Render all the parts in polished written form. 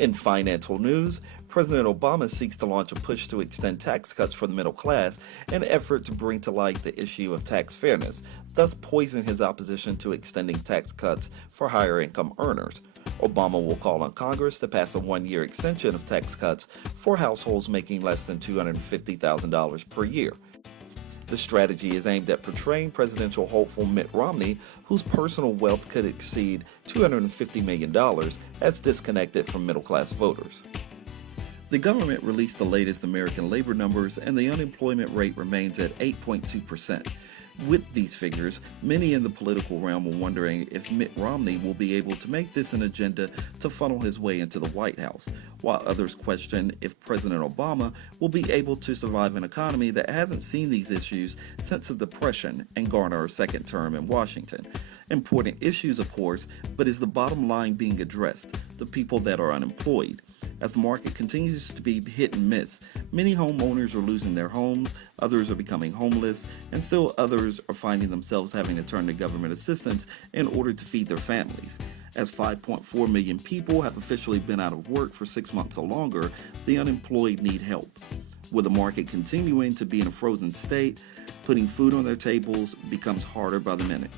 In financial news, President Obama seeks to launch a push to extend tax cuts for the middle class in an effort to bring to light the issue of tax fairness, thus poisoning his opposition to extending tax cuts for higher income earners. Obama will call on Congress to pass a one-year extension of tax cuts for households making less than $250,000 per year. The strategy is aimed at portraying presidential hopeful Mitt Romney, whose personal wealth could exceed $250 million, as disconnected from middle-class voters. The government released the latest American labor numbers, and the unemployment rate remains at 8.2%. With these figures, many in the political realm are wondering if Mitt Romney will be able to make this an agenda to funnel his way into the White House, while others question if President Obama will be able to survive an economy that hasn't seen these issues since the Depression and garner a second term in Washington. Important issues, of course, but is the bottom line being addressed? The people that are unemployed. As the market continues to be hit and miss, many homeowners are losing their homes, others are becoming homeless, and still others are finding themselves having to turn to government assistance in order to feed their families. As 5.4 million people have officially been out of work for 6 months or longer, the unemployed need help. With the market continuing to be in a frozen state, putting food on their tables becomes harder by the minute.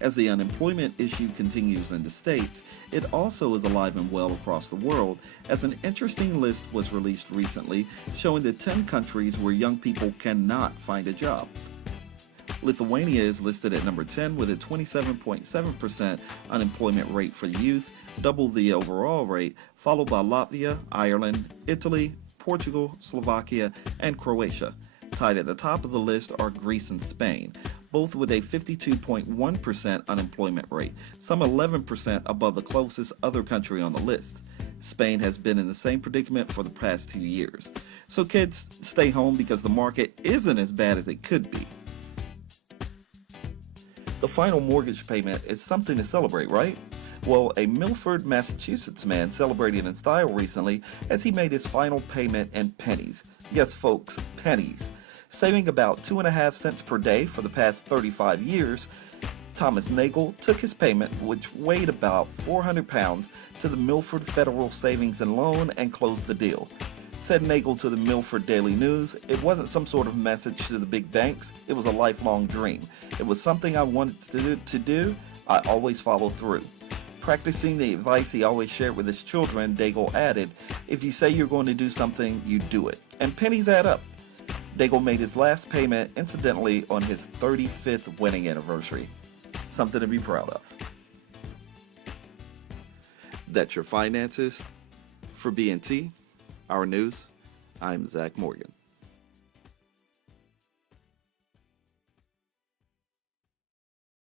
As the unemployment issue continues in the States, it also is alive and well across the world, as an interesting list was released recently showing the 10 countries where young people cannot find a job. Lithuania is listed at number 10 with a 27.7% unemployment rate for the youth, double the overall rate, followed by Latvia, Ireland, Italy, Portugal, Slovakia, and Croatia. Tied at the top of the list are Greece and Spain, both with a 52.1% unemployment rate, some 11% above the closest other country on the list. Spain has been in the same predicament for the past 2 years. So kids, stay home because the market isn't as bad as it could be. The final mortgage payment is something to celebrate, right? Well, a Milford, Massachusetts man celebrated in style recently as he made his final payment in pennies. Yes, folks, pennies. Saving about 2.5 cents per day for the past 35 years, Thomas Nagel took his payment, which weighed about 400 pounds, to the Milford Federal Savings and Loan and closed the deal. Said Nagel to the Milford Daily News, "It wasn't some sort of message to the big banks, it was a lifelong dream. It was something I wanted to do, I always followed through." Practicing the advice he always shared with his children, Nagel added, "If you say you're going to do something, you do it. And pennies add up." Nagel made his last payment, incidentally, on his 35th wedding anniversary. Something to be proud of. That's your finances. For B&T, our news, I'm Zach Morgan.